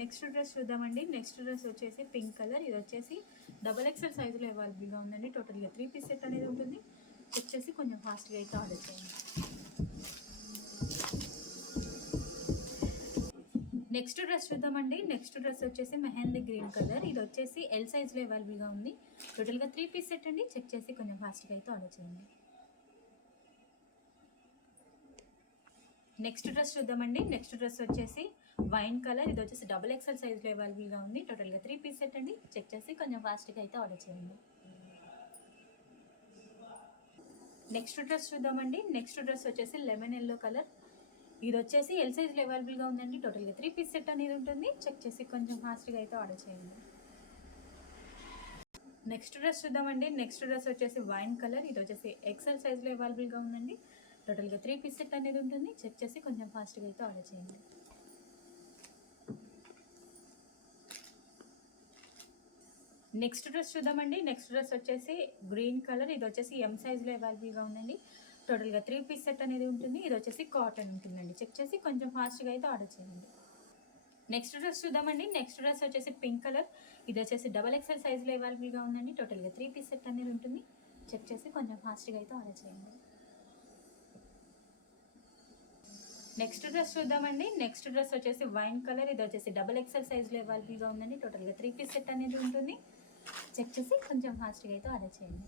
Next dress చూద్దామండి. Next dress వచ్చేసి pink colour. ఇది వచ్చేసి XXL సైజులో అవైలబుల్గా ఉందండి. టోటల్గా 3 పీస్ సెట్ అనేది ఉంటుంది. చెక్ చేసి కొంచెం ఫాస్ట్గా అయితే ఆర్డర్ చేయండి. నెక్స్ట్ డ్రెస్ చూద్దామండి. నెక్స్ట్ డ్రెస్ వచ్చేసి మెహందీ గ్రీన్ కలర్. ఇది వచ్చేసి ఎల్ సైజ్లో అవైలబుల్గా ఉంది. టోటల్గా 3 పీస్ సెట్ అండి. చెక్ చేసి కొంచెం ఫాస్ట్గా అయితే ఆర్డర్ చేయండి. నెక్స్ట్ డ్రెస్ చూద్దామండి. నెక్స్ట్ డ్రెస్ వచ్చేసి వైన్ కలర్. ఇది వచ్చేసి XXL సైజ్లో అవైలబుల్గా ఉంది. టోటల్గా 3 పీస్ సెట్ అండి. చెక్ చేసి కొంచెం ఫాస్ట్గా అయితే ఆర్డర్ చేయండి. నెక్స్ట్ డ్రెస్ చూద్దామండి. నెక్స్ట్ డ్రెస్ వచ్చేసి లెమన్ ఎల్లో కలర్. ఇది వచ్చేసి ఎల్ సైజ్లో అవైలబుల్గా ఉందండి. టోటల్గా 3 పీస్ సెట్ అనేది ఉంటుంది. చెక్ చేసి కొంచెం ఫాస్ట్గా అయితే ఆర్డర్ చేయండి. నెక్స్ట్ డ్రెస్ చూద్దామండి. నెక్స్ట్ డ్రెస్ వచ్చేసి వైన్ కలర్. ఇది వచ్చేసి XL సైజ్లో అవైలబుల్గా ఉందండి. టోటల్గా 3 పీస్ సెట్ అనేది ఉంటుంది. చెక్ చేసి కొంచెం ఫాస్ట్గా అయితే ఆర్డర్ చేయండి. నెక్స్ట్ డ్రెస్ చూద్దామండి. నెక్స్ట్ డ్రెస్ వచ్చేసి గ్రీన్ కలర్. ఇది వచ్చేసి ఎం సైజ్లో అవైలబుల్గా ఉందండి. టోటల్గా 3 పీస్ సెట్ అనేది ఉంటుంది. ఇది వచ్చేసి కాటన్ ఉంటుందండి. చెక్ చేసి కొంచెం ఫాస్ట్గా అయితే ఆర్డర్ చేయండి. నెక్స్ట్ డ్రెస్ చూద్దామండి. నెక్స్ట్ డ్రెస్ వచ్చేసి పింక్ కలర్. ఇది వచ్చేసి XXL సైజ్లో అవైలబుల్గా ఉందండి. టోటల్గా 3 పీస్ సెట్ అనేది ఉంటుంది. చెక్ చేసి కొంచెం ఫాస్ట్గా అయితే ఆర్డర్ చేయండి. నెక్స్ట్ డ్రెస్ చూద్దామండి. నెక్స్ట్ డ్రెస్ వచ్చేసి వైన్ కలర్. ఇది వచ్చేసి XXL సైజ్లో అవైలబుల్గా ఉందండి. టోటల్గా 3 పీస్ సెట్ అనేది ఉంటుంది. చెక్ చేసి కొంచెం ఫాస్ట్గా అయితే ఆర్డర్ చేయండి.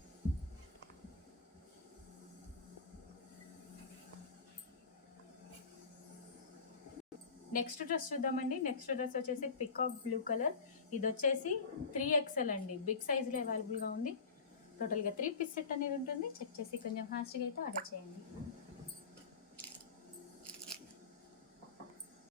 నెక్స్ట్ డ్రెస్ చూద్దామండి. నెక్స్ట్ డ్రెస్ వచ్చేసి పికాక్ బ్లూ కలర్. ఇది వచ్చేసి 3XL అండి. బిగ్ సైజులో అవైలబుల్గా ఉంది. టోటల్గా 3 పీస్ సెట్ అనేది ఉంటుంది. చెక్ చేసి కొంచెం ఫాస్ట్గా అయితే ఆర్డర్ చేయండి.